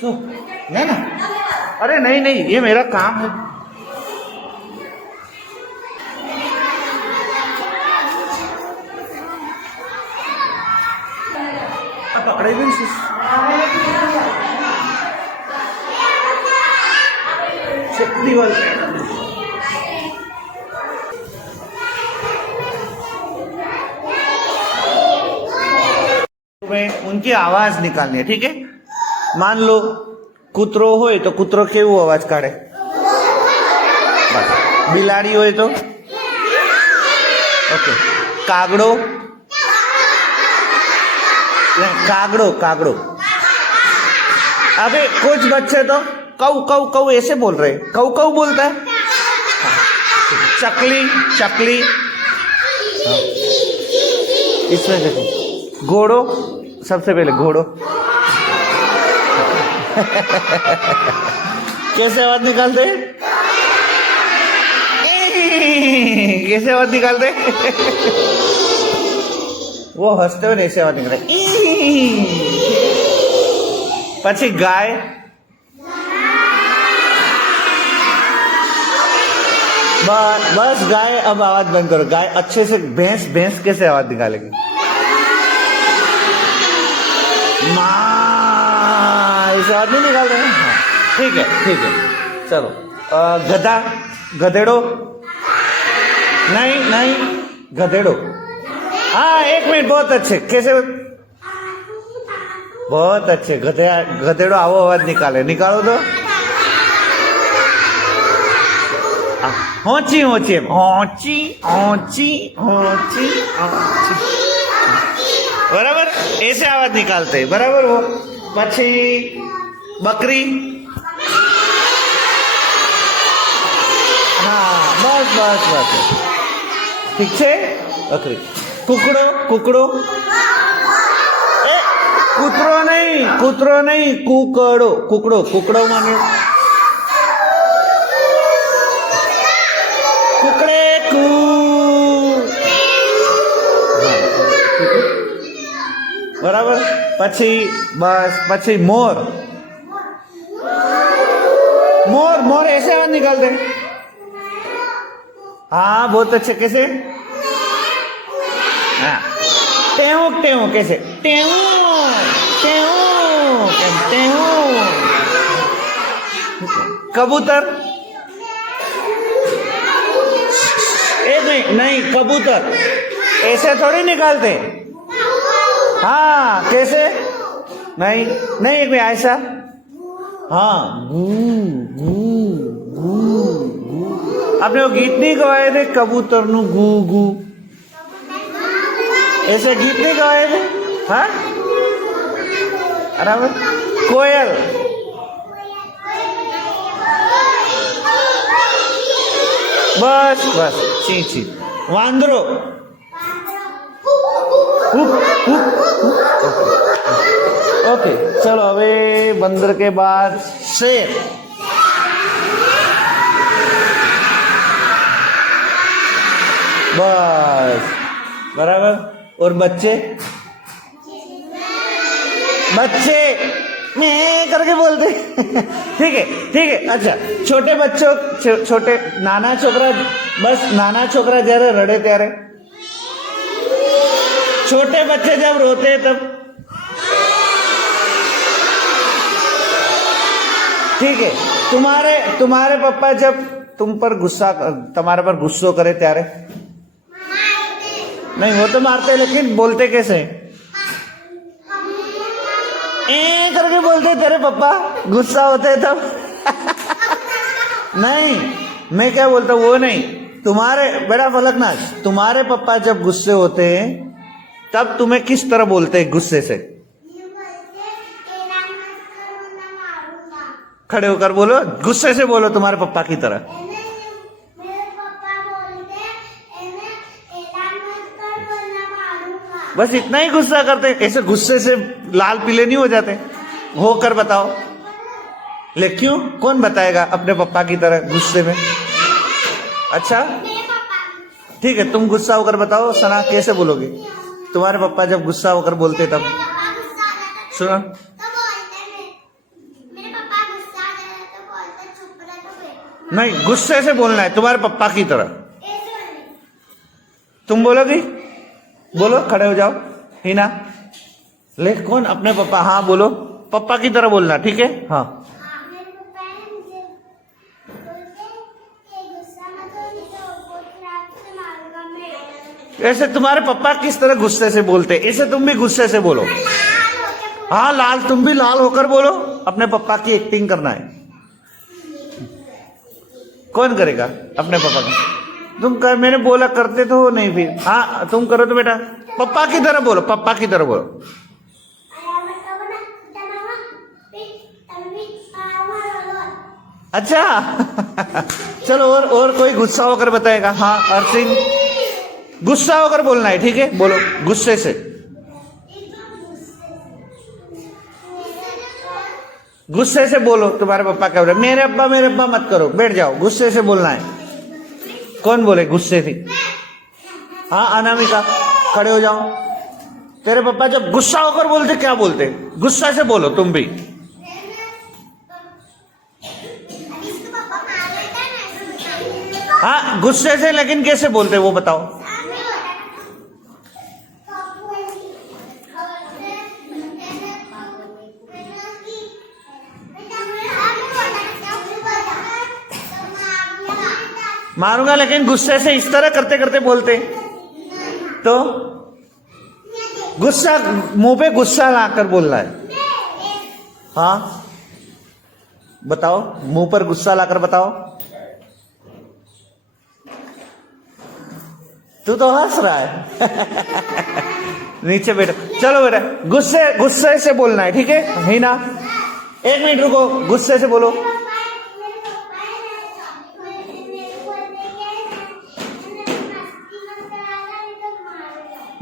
सो नहीं ना, अरे नहीं नहीं, ये मेरा काम है. पकड़े भी नहीं. शक्ति वाले तुम्हें उनकी आवाज निकालनी है. ठीक है, मान लो કૂતરો હોય તો કૂતરો કેવું અવાજ કાઢે? બસ. બિલાડી હોય તો ઓકે. કાગડો, कागड़ो कागड़ो. अबे कुछ बच्चे तो कऊ कऊ कऊ ऐसे बोल रहे, कऊ कऊ बोलता है. चकली चकली. इसमें देखो घोड़ो, सबसे पहले घोड़ो. कैसे आवाज निकालते? कैसे आवाज निकालते? वो हंसते हुए ऐसे आवाज निकले. પછી ગાય, बस गाय. अब आवाज बंद करो. गाय अच्छे से. भैंस, भैंस कैसे आवाज निकालेगी? माँ, ऐसे आवाज नहीं निकाल रहे हैं. ठीक है ठीक है, चलो. गधा, गधेड़ो. नहीं नहीं, गधेड़ो. हाँ, एक मिनट. बहुत अच्छे. कैसे? बहुत अच्छे. गधेड़ो आवो आवाज निकाले. निकालो तो. होची होची होची होची होची होची. बराबर ऐसे आवाज निकालते. बराबर. वो पछी बकरी. हाँ, बस बस बस. ठीक है. बकरी. कुकड़ो, कुकड़ो. कूतरो नहीं, कूतरो नहीं, कुकड़ो. कुकड़ो, कुकड़ो माने कुकड़े कू. बराबर. પછી बस પછી मोर. मोर, मोर ऐसे आवाज निकालते. हाँ, बहुत अच्छे. कैसे? हाँ, टेहू टेहू. कैसे? टेहू टेहू टेहू. कबूतर. एक नहीं, कबूतर ऐसे थोड़ी निकालते. हाँ, कैसे? नहीं नहीं, एक ऐसा. हाँ, गू गू गू गू. आपने वो गीत नहीं गवाए थे कबूतर नु गू गू? ऐसे गीत नहीं गवाए थे? हाँ, बराबर. कोयल. बस बस. ची ची. वांदरो. ओके, चलो. હવે बंदर के बाद शेर. बस बराबर. और बच्चे, बच्चे मैं करके बोलते. ठीक है ठीक है. अच्छा, छोटे बच्चों, छोटे नाना छोकरा. बस नाना छोकरा जયારે रड़े ત્યારે. छोटे बच्चे जब रोते तब. ठीक है. तुम्हारे पापा जब तुम पर गुस्सा, तुम्हारे पर गुस्सो करे त्यारे. नहीं, वो तो मारते, लेकिन बोलते कैसे? करके बोलते तेरे पापा गुस्सा होते तब. नहीं, मैं क्या बोलता हूँ वो नहीं. तुम्हारे बड़ा फलकनाश, तुम्हारे पापा जब गुस्से होते हैं तब तुम्हें किस तरह बोलते हैं गुस्से से? खड़े होकर बोलो, गुस्से से बोलो तुम्हारे पापा की तरह. बस इतना ही गुस्सा करते. ऐसे गुस्से से लाल पीले नहीं हो जाते? होकर बताओ. ले क्यों? कौन बताएगा अपने पापा की तरह गुस्से में? अच्छा ठीक है, तुम गुस्सा होकर बताओ. सना, कैसे बोलोगे? तुम्हारे पापा जब गुस्सा होकर बोलते तब. सुनो. नहीं, गुस्से से बोलना है तुम्हारे पप्पा की तरह। तुम बोलोगी? बोलो, खड़े हो जाओ। हिना ले, कौन? अपने पप्पा। हाँ बोलो, पप्पा की तरह बोलना, ठीक है? हाँ। ऐसे तुम्हारे पप्पा किस तरह गुस्से से बोलते, ऐसे तुम भी गुस्से से बोलो। हाँ लाल, तुम भी लाल होकर बोलो। अपने पप्पा की एक्टिंग करना है। कौन करेगा अपने पापा का? तुम कर, मैंने बोला करते तो हो नहीं फिर। हाँ तुम करो तो बेटा, पप्पा की तरह बोलो, पप्पा की तरह बोलो। अच्छा चलो, और कोई गुस्सा होकर बताएगा? हाँ अर्शिन, गुस्सा होकर बोलना है, ठीक है? बोलो गुस्से से। गुस्से से बोलो। तुम्हारे पापा क्या बोल रहे? मेरे अब्बा मत करो, बैठ जाओ। गुस्से से बोलना है। कौन बोले गुस्से से? हाँ अनामिका, खड़े हो जाओ। तेरे पापा जब गुस्सा होकर बोलते क्या बोलते? गुस्सा से बोलो तुम भी। हाँ गुस्से से, लेकिन कैसे बोलते वो बताओ। मारूंगा, लेकिन गुस्से से इस तरह करते करते बोलते तो गुस्सा, मुंह पे गुस्सा लाकर बोलना है। हाँ बताओ, मुंह पर गुस्सा लाकर बताओ। तू तो हंस रहा है नीचे बेटा, चलो बेटा, गुस्से से बोलना है, ठीक है? हिना 1 मिनट रुको, गुस्से से बोलो।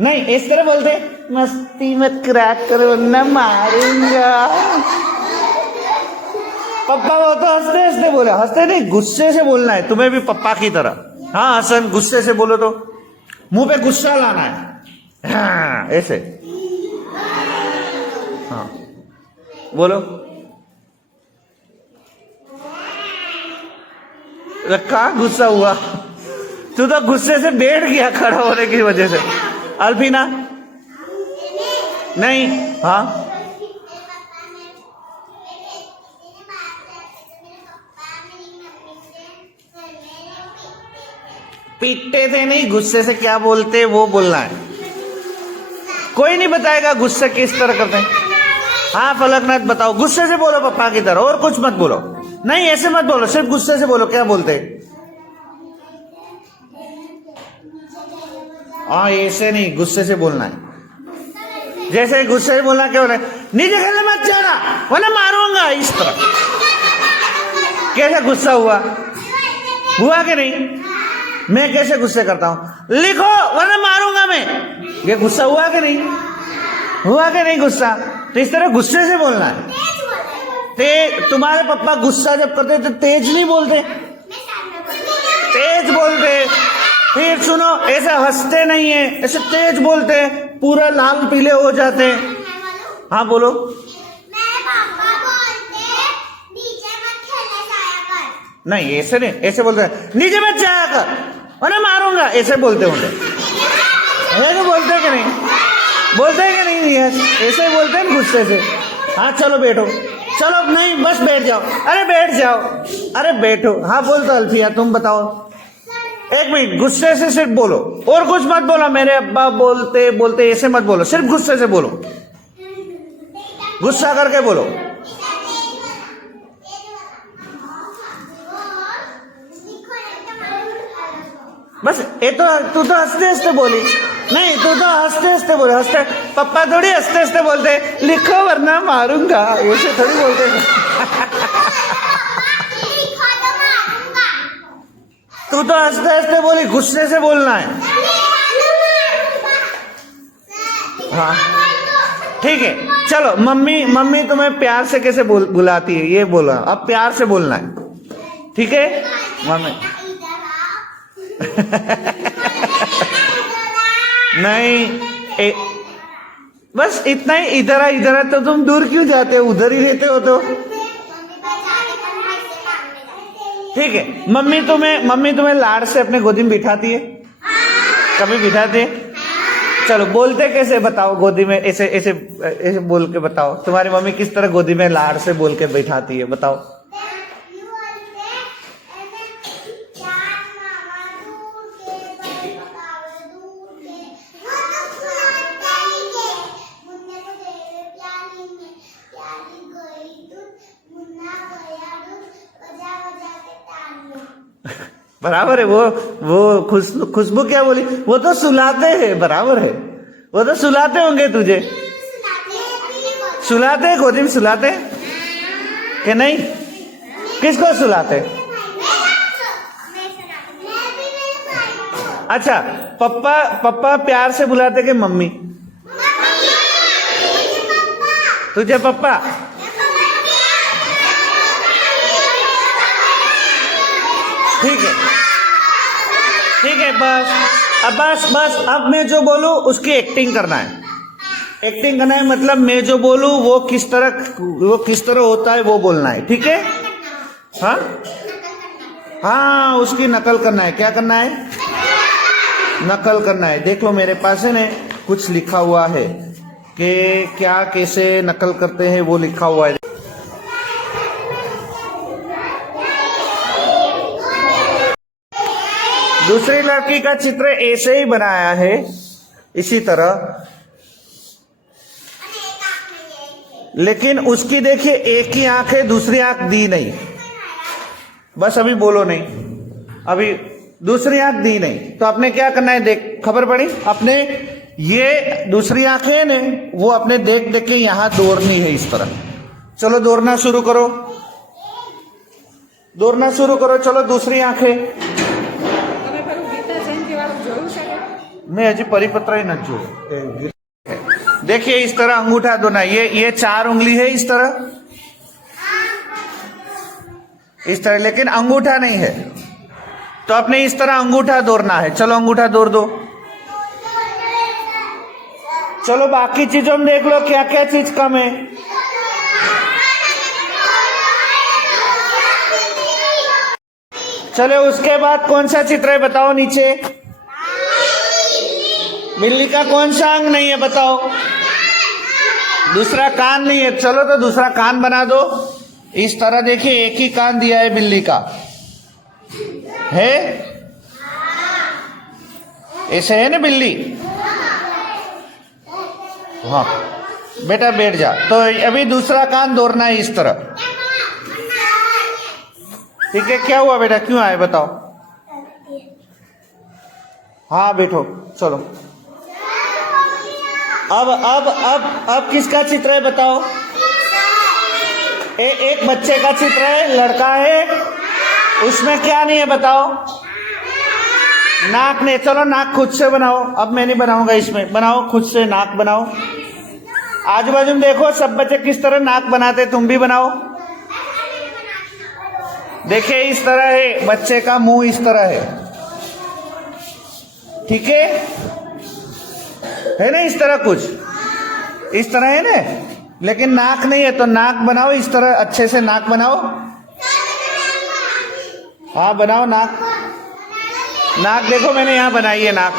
नहीं, इस तरह बोलते, मस्ती मत क्रैक करो वरना मारूंगा। पप्पा वो तो हंसते हंसते बोले, हंसते नहीं, गुस्से से बोलना है तुम्हें भी पप्पा की तरह। हाँ हसन, गुस्से से बोलो तो मुंह पे गुस्सा लाना है। हाँ ऐसे। हाँ बोलो। कहाँ गुस्सा हुआ? तू तो गुस्से से बैठ गया खड़ा होने की वजह से। अल्फीना नहीं। हाँ पीटते थे नहीं, गुस्से से क्या बोलते वो बोलना है। कोई नहीं बताएगा गुस्से किस तरह करते हैं। हाँ फलकनाथ बताओ, गुस्से से बोलो पप्पा की तरह, और कुछ मत बोलो। नहीं ऐसे मत बोलो, सिर्फ गुस्से से बोलो। क्या बोलते? हाँ ऐसे नहीं, गुस्से से बोलना है। जैसे गुस्से से बोलना क्या बोले? नीचे खेलने मत जाना वरना मारूंगा, इस तरह। कैसे गुस्सा हुआ? हुआ कि नहीं? मैं कैसे गुस्से करता हूं? लिखो वरना मारूंगा मैं। ये गुस्सा हुआ कि नहीं? हुआ कि नहीं गुस्सा? तो इस तरह गुस्से से बोलना है। तुम्हारे पापा गुस्सा जब करते तो तेज नहीं बोलते, तेज बोलते। फिर सुनो, ऐसे हंसते नहीं है, ऐसे तेज बोलते, पूरा लाल पीले हो जाते। हाँ बोलो। नहीं ऐसे नहीं, ऐसे बोलते हैं, नीचे मत जाया कर और मारूंगा, ऐसे बोलते होंगे। ऐसे बोलते कि नहीं? बोलते हैं कि नहीं? ऐसे बोलते हैं गुस्से से। हाँ चलो बैठो, चलो नहीं बस बैठ जाओ। अरे बैठ जाओ, अरे बैठो। हाँ बोल तो अल्फिया, तुम बताओ। 1 मिनट, गुस्से से सिर्फ बोलो, और कुछ मत बोलो। मेरे अब्बा बोलते बोलते ऐसे मत बोलो, सिर्फ गुस्से से बोलो, गुस्सा करके बोलो। बस ये तो, तू तो हंसते हंसते बोली। नहीं तू तो हंसते हंसते बोले। हंसते पप्पा थोड़ी हंसते हंसते बोलते लिखो वरना मारूंगा, ऐसे थोड़ी बोलते। तू तो हंसते हंसते बोली, गुस्से से बोलना है। हाँ ठीक है, चलो। मम्मी तुम्हें प्यार से कैसे बुलाती है ये बोला, अब प्यार से बोलना है, ठीक है? मम्मी नहीं बस इतना ही। इधर तो तुम दूर क्यों जाते हो? उधर ही रहते हो तो। ठीक है, मम्मी तुम्हें लाड़ से अपने गोदी में बिठाती है? कभी बिठाती है? चलो बोलते कैसे बताओ, गोदी में ऐसे ऐसे ऐसे बोल के बताओ, तुम्हारी मम्मी किस तरह गोदी में लाड़ से बोल के बैठाती है, बताओ। बराबर है, वो खुशबू क्या बोली, वो तो सुलाते हैं, बराबर है, वो तो सुलाते होंगे तुझे, सुलाते हैं, गोदी में सुलाते हैं कि नहीं? किसको सुलाते? अच्छा, पप्पा प्यार से बुलाते कि मम्मी? तुझे पप्पा? ठीक है, बस अब मैं जो बोलूं उसकी एक्टिंग करना है। एक्टिंग करना है मतलब मैं जो बोलूं वो किस तरह होता है वो बोलना है, ठीक है? हाँ, उसकी नकल करना है। क्या करना है? नकल करना है। देख लो मेरे पास है ना कुछ लिखा हुआ है कि क्या कैसे नकल करते हैं, वो लिखा हुआ है। दूसरी लड़की का चित्र ऐसे ही बनाया है, इसी तरह, लेकिन उसकी देखिए एक ही आंख है, दूसरी आंख दी नहीं। बस अभी बोलो नहीं, अभी दूसरी आंख दी नहीं, तो आपने क्या करना है, देख खबर पड़ी? अपने ये दूसरी आंख है ना, वो अपने देख देख के यहां दौड़नी है इस तरह। चलो दौड़ना शुरू करो, दौड़ना शुरू करो। चलो दूसरी आंख है, मैं अजी परिपत्र ही न जो। देखिए इस तरह अंगूठा दोना, ये 4 उंगली है इस तरह, लेकिन अंगूठा नहीं है, तो अपने इस तरह अंगूठा दौड़ना है। चलो अंगूठा दौड़ दो। चलो बाकी चीजों में देख लो क्या क्या चीज कम है। चलो उसके बाद कौन सा चित्र है बताओ नीचे? बिल्ली का कौन सा अंग नहीं है बताओ? दूसरा कान नहीं है। चलो तो दूसरा कान बना दो। इस तरह देखिए एक ही कान दिया है बिल्ली का, है ऐसे है ना बिल्ली? हाँ बेटा बैठ जा। तो अभी दूसरा कान दौड़ना है इस तरह, ठीक है? क्या हुआ बेटा, क्यों आए बताओ? हाँ बैठो। चलो अब किसका चित्र है बताओ? एक बच्चे का चित्र है, लड़का है, उसमें क्या नहीं है बताओ? नाक नहीं। चलो नाक खुद से बनाओ, अब मैं नहीं बनाऊंगा, इसमें बनाओ खुद से, नाक बनाओ। आजू बाजू में देखो सब बच्चे किस तरह नाक बनाते, तुम भी बनाओ। देखिए इस तरह है, बच्चे का मुंह इस तरह है, ठीक है ना? इस तरह कुछ इस तरह है ना, लेकिन नाक नहीं है, तो नाक बनाओ इस तरह, अच्छे से नाक बनाओ। हाँ बनाओ नाक। नाक देखो मैंने यहाँ बनाई है, नाक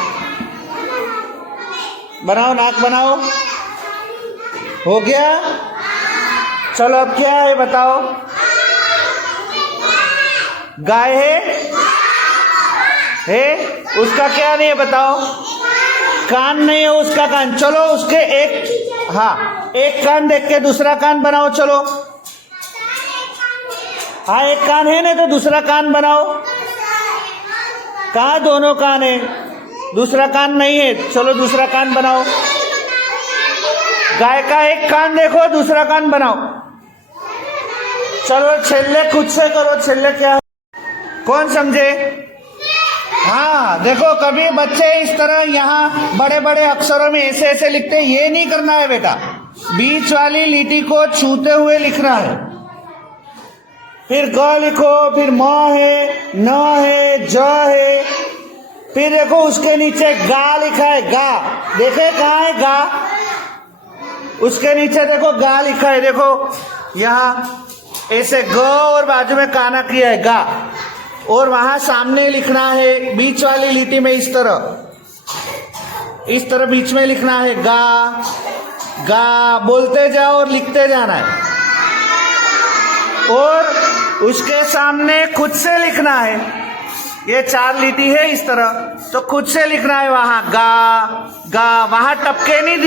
बनाओ, नाक बनाओ। हो गया? चलो अब क्या है बताओ? गाय है? उसका क्या नहीं है बताओ? कान नहीं है उसका, कान। चलो उसके एक कान देख के दूसरा कान बनाओ। चलो हाँ एक कान है ना, तो दूसरा कान बनाओ। कहाँ दोनों कान है? दूसरा कान नहीं है। चलो दूसरा कान बनाओ। गाय का एक कान देखो, दूसरा कान बनाओ। चलो छेले खुद से करो, छेले क्या है? कौन समझे? हाँ देखो, कभी बच्चे इस तरह यहाँ बड़े बड़े अक्षरों में ऐसे ऐसे लिखते, ये नहीं करना है बेटा। बीच वाली लिटी को छूते हुए लिखना है। फिर ग लिखो, फिर म है, न है, ज है, फिर देखो उसके नीचे गा लिखा है, गा। देखे कहाँ है गा? उसके नीचे देखो गा लिखा है, देखो यहाँ ऐसे ग और बाजू में काना किया है, गा। और वहां सामने लिखना है बीच वाली लिटी में इस तरह बीच में लिखना है गा गा, बोलते जाओ और लिखते जाना है। और उसके सामने खुद से लिखना है, ये 4 लिटी है इस तरह, तो खुद से लिखना है वहां गा गा। वहां टपके नहीं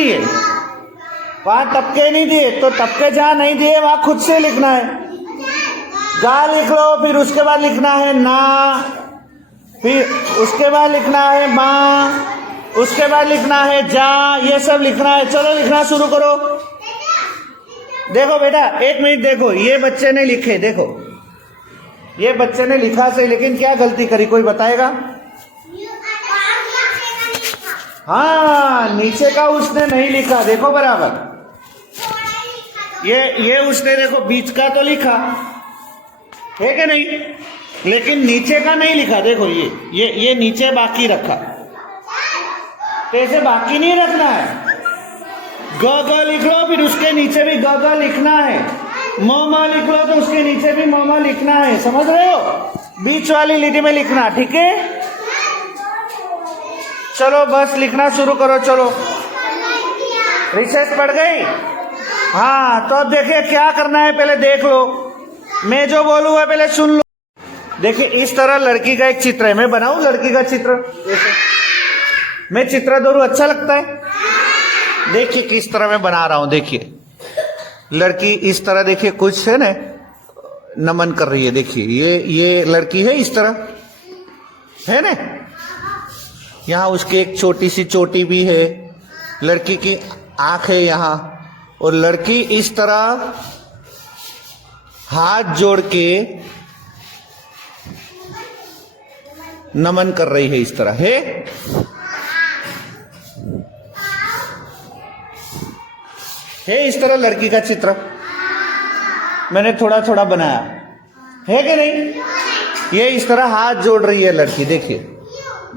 दिए, तो टपके जहां नहीं दिए वहां खुद से लिखना है। गा लिख लो, फिर उसके बाद लिखना है ना, फिर उसके बाद लिखना है माँ, उसके बाद लिखना है जा, ये सब लिखना है। चलो लिखना शुरू करो। देखो बेटा 1 मिनट देखो, ये बच्चे ने लिखे, देखो ये बच्चे ने लिखा सही, लेकिन क्या गलती करी कोई बताएगा? हाँ, नीचे का उसने नहीं लिखा, देखो बराबर। ये उसने देखो बीच का तो लिखा है कि नहीं, लेकिन नीचे का नहीं लिखा। देखो ये नीचे बाकी रखा, तो ऐसे बाकी नहीं रखना है। ग लिख लो, फिर उसके नीचे भी ग लिखना है। म लिख लो तो उसके नीचे भी म लिखना है। समझ रहे हो? बीच वाली लिटी में लिखना, ठीक है? चलो बस लिखना शुरू करो। चलो रिसेस पड़ गई। हाँ, तो अब देखिए क्या करना है, पहले देख लो, मैं जो बोलूँगा पहले सुन लो। देखिए इस तरह लड़की का एक चित्र है, मैं बनाऊं लड़की का चित्र, जैसे मैं चित्र दोनों अच्छा लगता है। देखिए किस तरह मैं बना रहा हूं। देखिए लड़की इस तरह, देखिए कुछ है ना नमन कर रही है। देखिए ये लड़की है इस तरह, है ना। यहाँ उसकी एक छोटी सी चोटी भी है, लड़की की आंख है यहाँ, और लड़की इस तरह हाथ जोड़ के नमन कर रही है, इस तरह है इस तरह लड़की का चित्र मैंने थोड़ा थोड़ा बनाया है कि नहीं। ये इस तरह हाथ जोड़ रही है लड़की, देखिए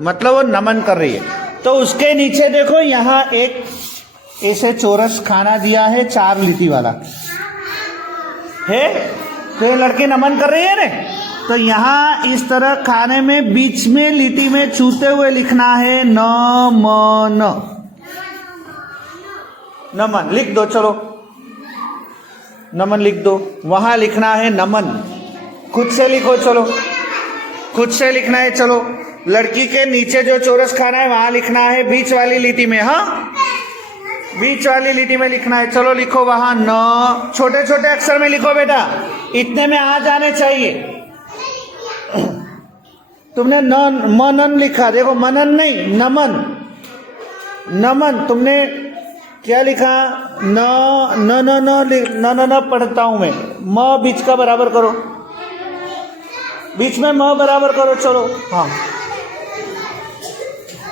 मतलब वो नमन कर रही है। तो उसके नीचे देखो यहाँ एक ऐसे चौरस खाना दिया है 4 लिटी वाला है, तो ये लड़की नमन कर रही है ना। तो यहाँ इस तरह खाने में बीच में लिटी में छूते हुए लिखना है न म न, नमन लिख दो। चलो नमन लिख दो, वहां लिखना है नमन, खुद से लिखो। चलो खुद से लिखना है। चलो लड़की के नीचे जो चौरस खाना है वहां लिखना है बीच वाली लिटी में। हाँ, बीच वाली लिटी में लिखना है। चलो लिखो वहां न, छोटे छोटे अक्षर में लिखो बेटा, इतने में आ जाने चाहिए। तुमने न मनन लिखा, देखो मनन नहीं नमन, नमन तुमने क्या लिखा? न न न न न न पढ़ता हूं मैं। म बीच का बराबर करो, बीच में म बराबर करो। चलो हाँ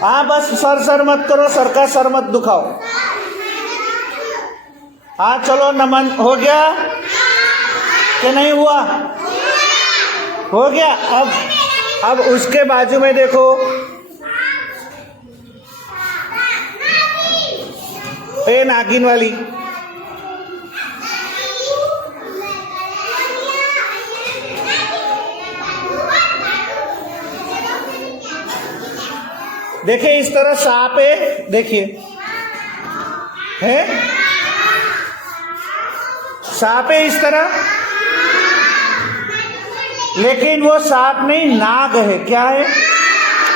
हाँ, बस सर मत करो, सर का सर मत दुखाओ। हाँ चलो नमन हो गया कि नहीं हुआ? हो गया। अब उसके बाजू में देखो, ए नागिन वाली, देखिए इस तरह सांप है, देखिए है सांप है इस तरह, लेकिन वो सांप नहीं नाग है। क्या है?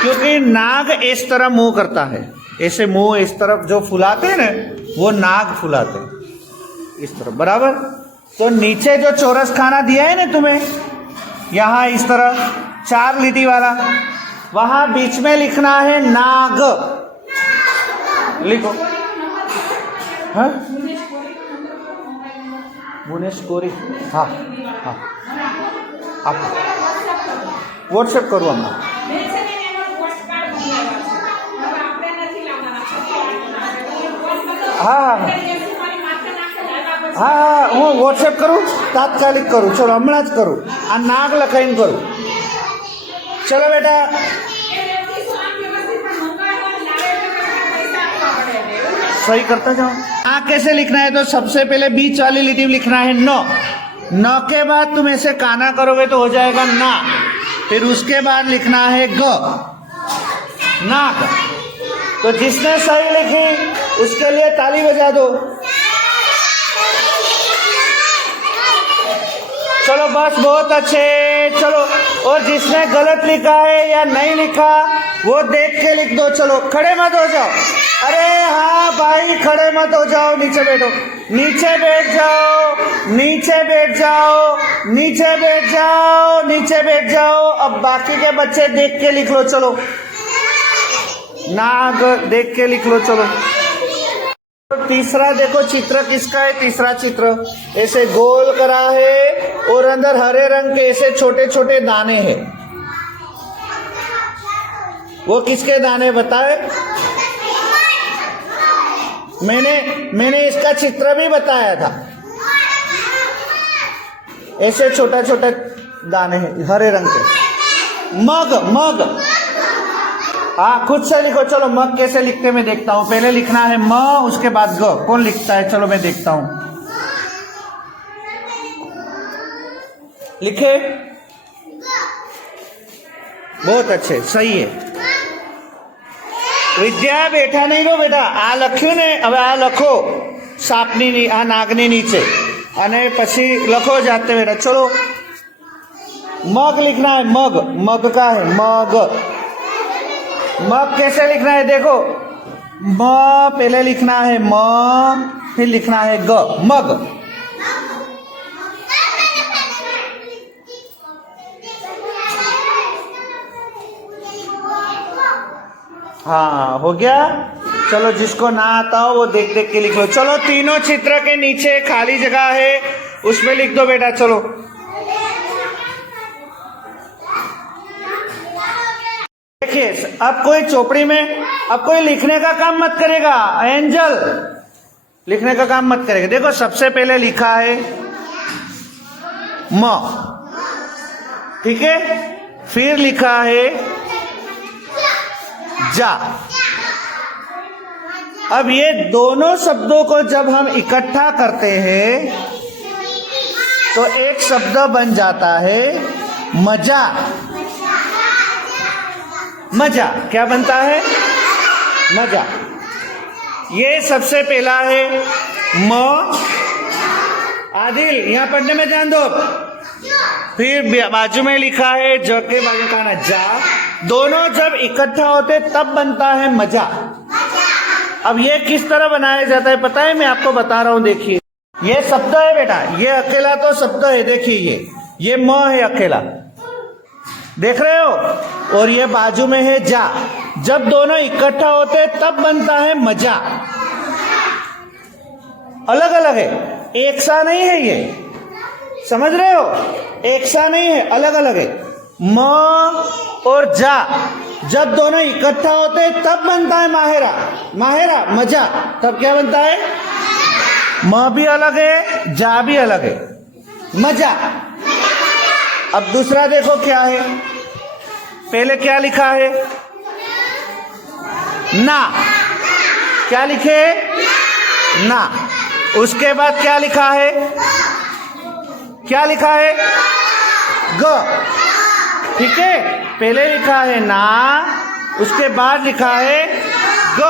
क्योंकि नाग इस तरह मुंह करता है, ऐसे मुंह इस तरफ जो फुलाते हैं ना, वो नाग फुलाते हैं इस तरफ, बराबर। तो नीचे जो चौरस खाना दिया है ना तुम्हें, यहाँ इस तरह 4 लिटी वाला, वहां बीच में लिखना है नाग। लिखो। हाँ मुनेश कोरी, हाँ हाँ, आप व्हाट्सएप करो हम। हाँ हाँ, હું વોટ્સએપ કરું, તાત્કાલિક કરું। ચલો હમણાં જ કરું, આ નાગ લખાઈને કરું। ચલો બેટા, सही करता जाओ। आ कैसे लिखना है? तो सबसे पहले बीच वाली लिटी में लिखना है न, न के बाद तुम ऐसे काना करोगे तो हो जाएगा ना। फिर उसके बाद लिखना है ग, नाग। तो जिसने सही लिखी उसके लिए ताली बजा दो। चलो बस, बहुत अच्छे। चलो, और जिसने गलत लिखा है या नहीं लिखा वो देख के लिख दो। चलो, खड़े मत हो जाओ। अरे हाँ भाई, खड़े मत हो जाओ, नीचे बैठो, नीचे बैठ जाओ, नीचे बैठ जाओ, नीचे बैठ जाओ, नीचे बैठ जाओ। अब बाकी के बच्चे देख के लिख लो। चलो, नाग देख के लिख लो। चलो, तीसरा देखो चित्र किसका है। तीसरा चित्र ऐसे गोल करा है और अंदर हरे रंग के ऐसे छोटे छोटे दाने हैं। वो किसके दाने बताए? मैंने इसका चित्र भी बताया था। ऐसे छोटा छोटा दाने हैं हरे रंग के। मग। हाँ, खुद से लिखो। चलो, मग कैसे लिखते मैं देखता हूं। पहले लिखना है म, उसके बाद ग। कौन लिखता है? चलो मैं देखता हूं। लिखे? बहुत अच्छे, सही है। विद्या बैठा नहीं रो बेटा। आ लख्યું ने, હવે આ લખો સાપની, આ નાગની નીચે, અને પછી લખો જાતે બેટા। चलो, मग लिखना है। मग का है मग। मग कैसे लिखना है देखो। म पहले लिखना है म, फिर लिखना है ग, मग। हाँ, हो गया। चलो, जिसको ना आता हो वो देख देख के लिख लो। चलो, तीनों चित्र के नीचे खाली जगह है, उसमें लिख दो बेटा। चलो, देखिए, अब कोई चोपड़ी में, अब कोई लिखने का काम मत करेगा। एंजल लिखने का काम मत करेगा। देखो, सबसे पहले लिखा है म, ठीक है, फिर लिखा है जा। अब ये दोनों शब्दों को जब हम इकट्ठा करते हैं तो एक शब्द बन जाता है मजा। मजा क्या बनता है? मजा। ये सबसे पहला है म। आदिल, यहां पढ़ने में ध्यान दो। फिर बाजू में लिखा है ज के बाजू का ना जा। दोनों जब इकट्ठा होते तब बनता है मजा। अब ये किस तरह बनाया जाता है पता है? मैं आपको बता रहा हूं। देखिए, ये शब्द है बेटा, ये अकेला तो शब्द है। देखिए, ये म है अकेला, देख रहे हो? और ये बाजू में है जा। जब दोनों इकट्ठा होते तब बनता है मजा। अलग अलग है, एक सा नहीं है। ये समझ रहे हो? एक सा नहीं है, अलग अलग है। म और जा जब दोनों इकट्ठा होते तब बनता है माहेरा। माहेरा, मजा। तब क्या बनता है? म भी अलग है, जा भी अलग है, मजा। अब दूसरा देखो क्या है। पहले क्या लिखा है? ना। क्या लिखे? ना। उसके बाद क्या लिखा है? क्या लिखा है? ग। ठीक है, पहले लिखा है ना, उसके बाद लिखा है ग।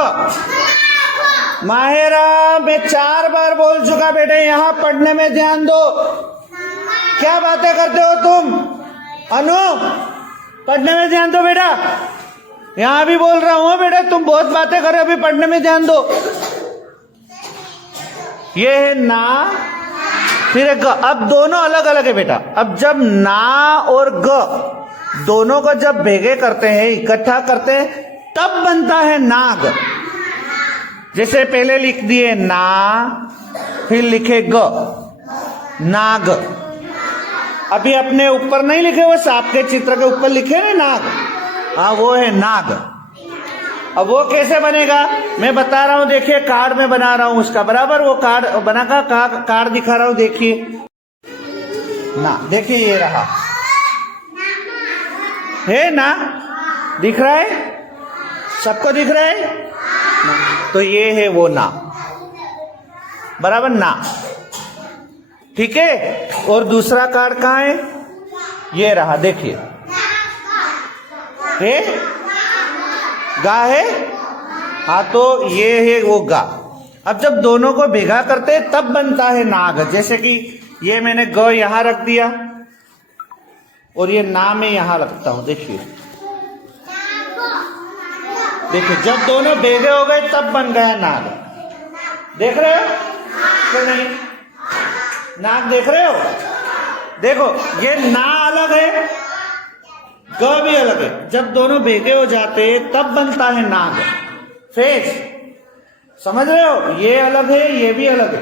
माहेरा, मैं 4 बार बोल चुका बेटे, यहां पढ़ने में ध्यान दो। क्या बातें करते हो तुम? अनु, पढ़ने में ध्यान दो बेटा। यहां भी बोल रहा हूं बेटा, तुम बहुत बातें कर रहे हो, अभी पढ़ने में ध्यान दो। ये है ना, फिर ग। अब दोनों अलग अलग है बेटा। अब जब ना और ग दोनों को जब भेगे करते हैं, इकट्ठा करते हैं, तब बनता है नाग। जैसे पहले लिख दिए ना, फिर लिखे ग, नाग। अभी अपने ऊपर नहीं लिखे, वो सांप के चित्र के ऊपर लिखे ना नाग। हाँ, वो है नाग। अब वो कैसे बनेगा मैं बता रहा हूं। देखिए, कार्ड में बना रहा हूं उसका बराबर। वो कार्ड बनाकर कार्ड दिखा रहा हूं। देखिए ना, देखिए ये रहा है ना, दिख रहा है? सबको दिख रहा है ना? तो ये है वो ना, बराबर ना। ठीक है, और दूसरा कार्ड कहाँ है? ये रहा, देखिए है गा है, हाँ तो ये है वो गा। अब जब दोनों को भेगा करते हैं तब बनता है नाग। जैसे कि ये मैंने ग यहां रख दिया और ये ना मैं यहां रखता हूं। देखिए देखिए, जब दोनों भेगे हो गए तब बन गया नाग। देख रहे हो कि नहीं? नाग देख रहे हो? देखो ये ना अलग है, ग भी अलग है। जब दोनों भेगे हो जाते हैं तब बनता है नाग। फेस समझ रहे हो? ये अलग है, ये भी अलग है।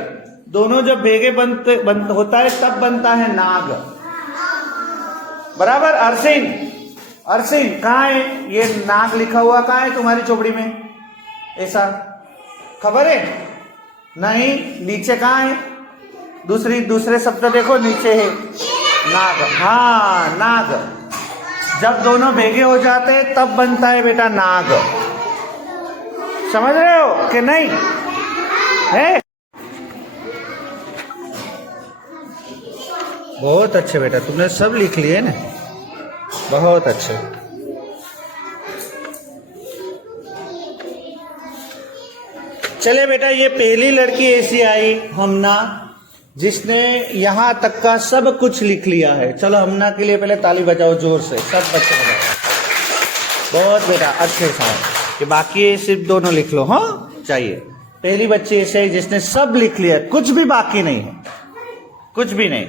दोनों जब भेगे होता है तब बनता है नाग। बराबर। अरसिन, अरसिन कहाँ है? ये नाग लिखा हुआ कहाँ है तुम्हारी चोपड़ी में? ऐसा खबर है? नहीं, नीचे कहाँ है? दूसरे शब्द देखो, नीचे है नाग। हाँ नाग। जब दोनों भेगे हो जाते हैं तब बनता है बेटा नाग। समझ रहे हो कि नहीं? है बहुत अच्छे बेटा, तुमने सब लिख लिए ना, बहुत अच्छे। चले बेटा, ये पहली लड़की ऐसी आई हमना जिसने यहां तक का सब कुछ लिख लिया है। चलो हमना के लिए पहले ताली बजाओ जोर से, सब बच्चे बजाओ। बहुत बेटा अच्छे साहब। कि बाकी सिर्फ दोनों लिख लो, हाँ चाहिए। पहली बच्ची ऐसे है जिसने सब लिख लिया, कुछ भी बाकी नहीं है, कुछ भी नहीं।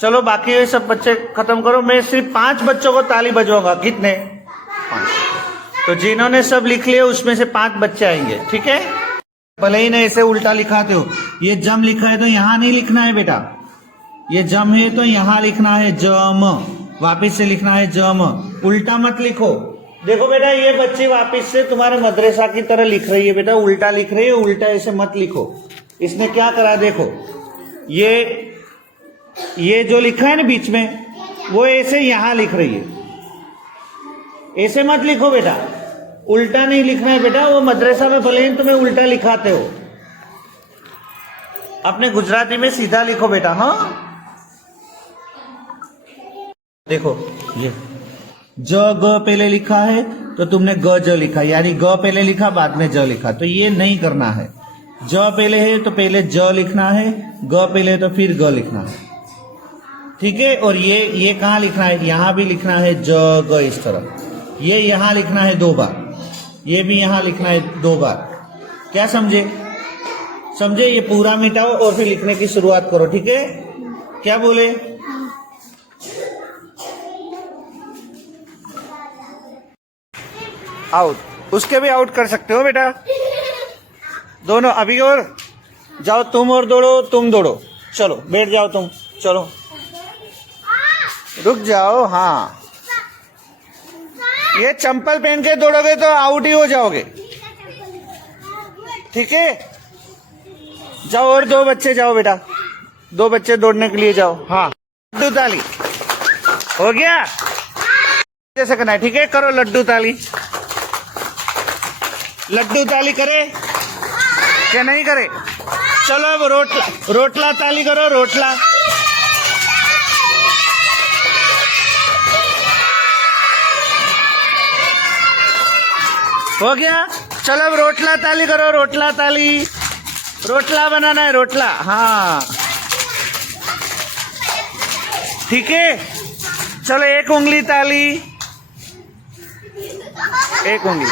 चलो बाकी ये सब बच्चे खत्म करो, मैं सिर्फ 5 बच्चों को ताली बजवाऊंगा। कितने? 5। तो जिन्होंने सब लिख लिया उसमें से 5 बच्चे आएंगे, ठीक है? भले ही नहीं ऐसे उल्टा लिखाते हो। ये जम लिखा है तो यहां नहीं लिखना है बेटा, ये जम है तो यहां लिखना है जम, वापिस से लिखना है जम, उल्टा मत लिखो। देखो बेटा, ये बच्ची वापिस से तुम्हारे मदरसा की तरह लिख रही है बेटा, उल्टा लिख रही है। उल्टा ऐसे मत लिखो। इसने क्या करा देखो, ये जो लिखा है ना बीच में, वो ऐसे यहां लिख रही है। ऐसे मत लिखो बेटा, उल्टा नहीं लिखना है बेटा। वो मदरसा में भले ही तुम्हें उल्टा लिखाते हो, अपने गुजराती में सीधा लिखो बेटा। हाँ देखो, ये ज ग पहले लिखा है तो तुमने ग ज लिखा, यानी ग पहले लिखा बाद में ज लिखा, तो ये नहीं करना है। ज पहले है तो पहले ज लिखना है, ग पहले तो फिर ग लिखना है, ठीक है? और ये कहाँ लिखना है? यहाँ भी लिखना है ज ग इस तरह। ये यहाँ लिखना है 2 बार, ये भी यहाँ लिखना है 2 बार। क्या समझे? समझे? ये पूरा मिटाओ और फिर लिखने की शुरुआत करो, ठीक है? क्या बोले? आउट। उसके भी आउट कर सकते हो बेटा, दोनों। अभी और जाओ, तुम और दौड़ो, तुम दौड़ो। चलो बैठ जाओ तुम, चलो रुक जाओ। हाँ, ये चंपल पहन के दौड़ोगे तो आउट ही हो जाओगे, ठीक है? जाओ, और 2 बच्चे जाओ बेटा, 2 बच्चे दौड़ने के लिए जाओ। हाँ लड्डू ताली हो गया, जैसे करना है, ठीक है? करो लड्डू ताली। लड्डू ताली करे क्या नहीं करे? चलो अब रोटला ताली करो, रोटला। हो गया? चलो अब रोटला ताली करो, रोटला ताली। रोटला बनाना है, रोटला। हाँ ठीक है, चलो 1 उंगली ताली, 1 उंगली,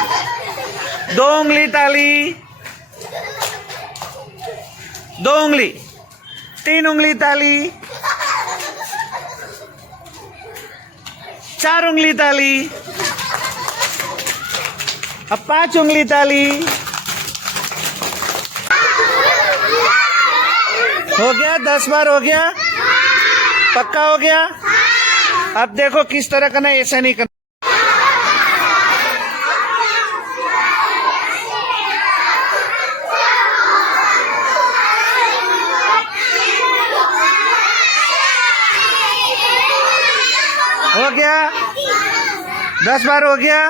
2 उंगली ताली, 2 उंगली, 3 उंगली ताली, 4 उंगली ताली, अब 5 उंगली ताली। हो गया? 10 बार हो गया? पक्का हो गया? अब देखो किस तरह करना है, ऐसा नहीं करना। हो गया? 10 बार हो गया?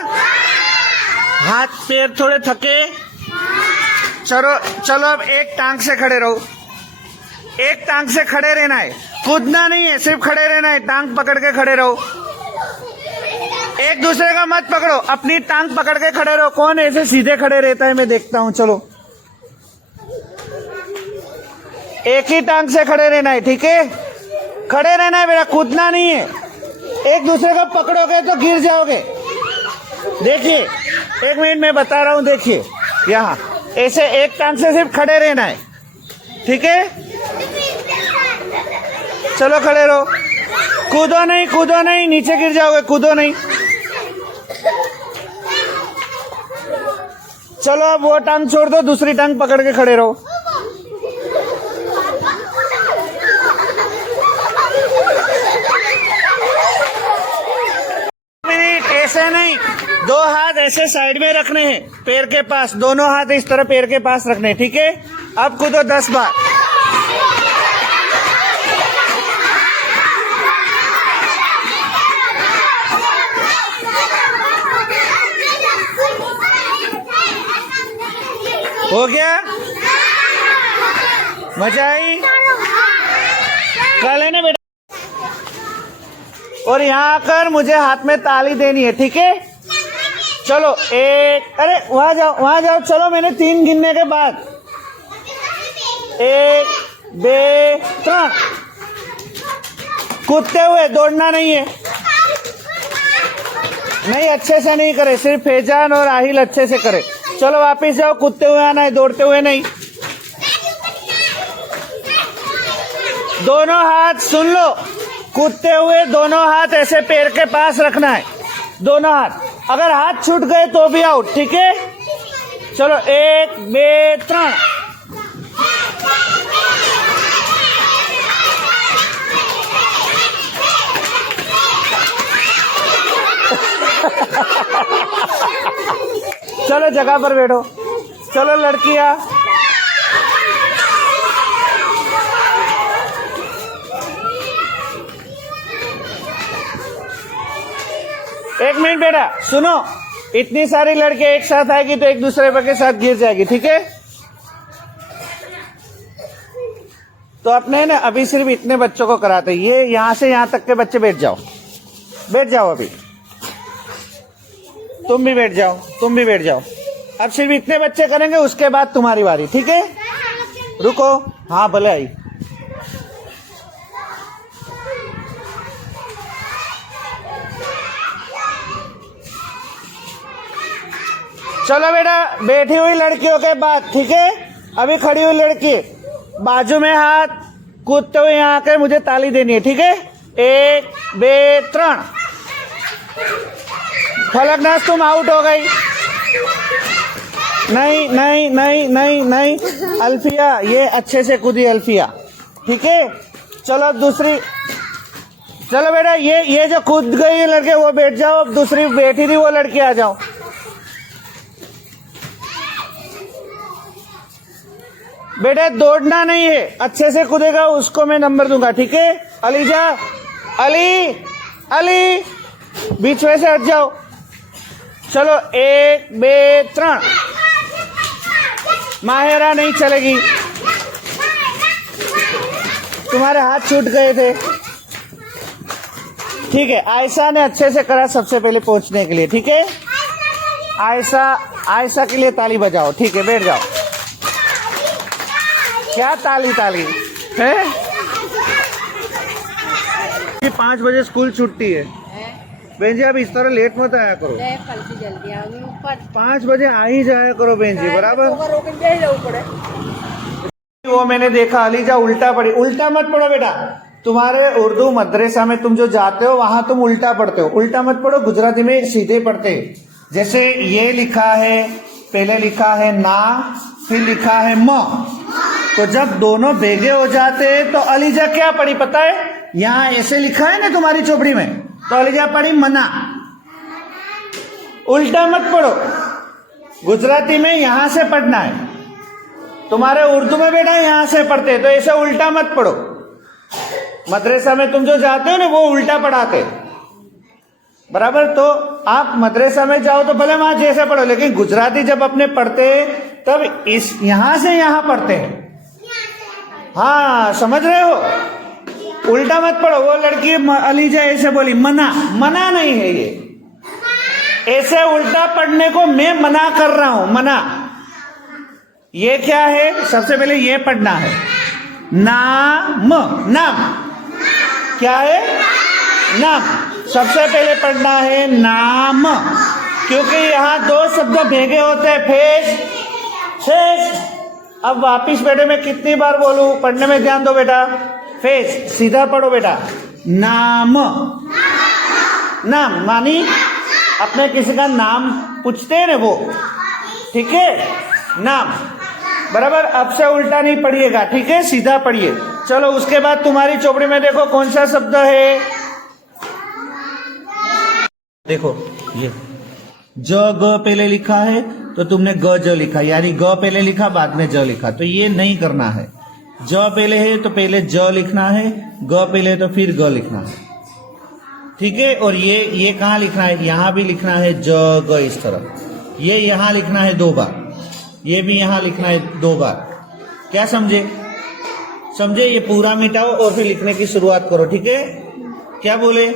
हाथ पैर थोड़े थके? चलो अब एक टांग से खड़े रहो, एक टांग से खड़े रहना है, कूदना नहीं है, सिर्फ खड़े रहना है। टांग पकड़ के खड़े रहो, एक दूसरे का मत पकड़ो, अपनी टांग पकड़ के खड़े रहो। कौन ऐसे सीधे खड़े रहता है मैं देखता हूं। चलो एक ही टांग से खड़े रहना है, ठीक है? खड़े रहना है बेटा, कूदना नहीं है। एक दूसरे को पकड़ोगे तो गिर जाओगे। देखिए 1 मिनट में बता रहा हूं, देखिए यहाँ ऐसे एक टांग से सिर्फ खड़े रहना है, ठीक है? चलो खड़े रहो, कूदो नहीं, कूदो नहीं, नीचे गिर जाओगे, कूदो नहीं। चलो अब वो टांग छोड़ दो, दूसरी टांग पकड़ के खड़े रहो। ऐसे नहीं, 2 हाथ ऐसे साइड में रखने हैं, पैर के पास, दोनों हाथ इस तरह पैर के पास रखने, ठीक है? अब कूदो 10 बार। हो गया? मजा आई? कल है ना बेटा? और यहाँ आकर मुझे हाथ में ताली देनी है, ठीक है? चलो एक, अरे वहां जाओ, वहां जाओ। चलो मैंने 3 गिनने के बाद 1 2 3 कूदते हुए, दौड़ना नहीं है। नहीं, अच्छे से नहीं करे, सिर्फ फैजान और आहिल अच्छे से करे। चलो वापिस जाओ, कूदते हुए आना है, दौड़ते हुए नहीं। दोनों हाथ सुन लो, कूदते हुए दोनों हाथ ऐसे पैर के पास रखना है, दोनों हाथ। अगर हाथ छूट गए तो भी आउट, ठीक है? चलो 1 2 3 चलो जगह पर बैठो। चलो लड़कियां, एक मिनट बेटा, सुनो। इतनी सारी लड़कियां एक साथ आएगी तो एक दूसरे के साथ गिर जाएगी, ठीक है? तो अपने ना अभी सिर्फ इतने बच्चों को कराते, ये यहां से यहां तक के बच्चे बैठ जाओ, बैठ जाओ। अभी तुम भी बैठ जाओ, तुम भी बैठ जाओ। अब सिर्फ इतने बच्चे करेंगे, उसके बाद तुम्हारी बारी, ठीक है? रुको, हाँ भले आई। चलो बेटा, बैठी हुई लड़कियों के बाद, ठीक है? अभी खड़ी हुई लड़की, बाजू में हाथ, कूदते हुए यहाँ आकर मुझे ताली देनी है, ठीक है? 1 2 3 फलकनाज तुम आउट हो गई। नहीं नहीं नहीं नहीं नहीं, अल्फिया ये अच्छे से कूदी, अल्फिया, ठीक है? चलो दूसरी, चलो बेटा ये जो कूद गई है लड़के वो बैठ जाओ। अब दूसरी बैठी थी वो लड़की आ जाओ। बेटा दौड़ना नहीं है, अच्छे से कूदेगा उसको मैं नंबर दूंगा, ठीक है? अली जा, अली अली बीच में से हट जाओ। चलो 1 2 3 माहिरा नहीं चलेगी, तुम्हारे हाथ छूट गए थे, ठीक है? आयशा ने अच्छे से करा सबसे पहले पहुंचने के लिए, ठीक है? आयशा के लिए ताली बजाओ, ठीक है? बैठ जाओ। क्या ताली ताली है? 5 बजे स्कूल छुट्टी है। बहन जी आप इस तरह लेट मत आया करो, कल से जल्दी आऊंगी ऊपर। 5 बजे आ ही जाया करो बहन जी, बराबर? वो मैंने देखा, अलीजा उल्टा पड़ी। उल्टा मत पढ़ो बेटा, तुम्हारे उर्दू मदरसा में तुम जो जाते हो वहां तुम उल्टा पढ़ते हो। उल्टा मत पढ़ो, गुजराती में सीधे पढ़ते। जैसे ये लिखा है, पहले लिखा है ना, फिर लिखा है म, तो जब दोनों भेगे हो जाते तो अलीजा क्या पढ़ी पता है? यहाँ ऐसे लिखा है ना तुम्हारी चोपड़ी में, तो अलीजा पढ़ी मना। उल्टा मत पढ़ो, गुजराती में यहां से पढ़ना है, तुम्हारे उर्दू में बेटा यहां से पढ़ते, तो ऐसे उल्टा मत पढ़ो। मदरसा में तुम जो जाते हो ना वो उल्टा पढ़ाते, बराबर? तो आप मदरसा में जाओ तो भले वहां जैसे पढ़ो, लेकिन गुजराती जब अपने पढ़ते तब इस यहां से यहां पढ़ते हैं। हाँ समझ रहे हो? उल्टा मत पढ़ो। वो लड़की अलीजा ऐसे बोली मना, मना नहीं है ये, ऐसे उल्टा पढ़ने को मैं मना कर रहा हूं, मना। ये क्या है? सबसे पहले ये पढ़ना है, नाम, नाम क्या है? नाम। सबसे पहले पढ़ना है नाम, क्योंकि यहां दो शब्द भेगे होते हैं, फेस, फेस। अब वापिस बेटे मैं कितनी बार बोलूं, पढ़ने में ध्यान दो बेटा। फेस, सीधा पढ़ो बेटा, नाम, नाम मानी अपने किसी का नाम पूछते हैं ना वो, ठीक है, नाम, बराबर। अब से उल्टा नहीं पढ़िएगा, ठीक है, सीधा पढ़िए। चलो उसके बाद तुम्हारी चौपड़ी में देखो कौन सा शब्द है, देखो ये ज ग पहले लिखा है तो तुमने ग ज लिखा, यानी ग पहले लिखा बाद में ज लिखा, तो ये नहीं करना है। ज पहले है तो पहले ज लिखना है, ग पहले है तो फिर ग लिखना है, ठीक है। और ये कहाँ लिखना है? यहाँ भी लिखना है ज ग इस तरह, ये यहाँ लिखना है 2 बार, ये भी यहाँ लिखना है 2 बार। क्या समझे? समझे? ये पूरा मिटाओ और फिर लिखने की शुरुआत करो, ठीक है। क्या बोले?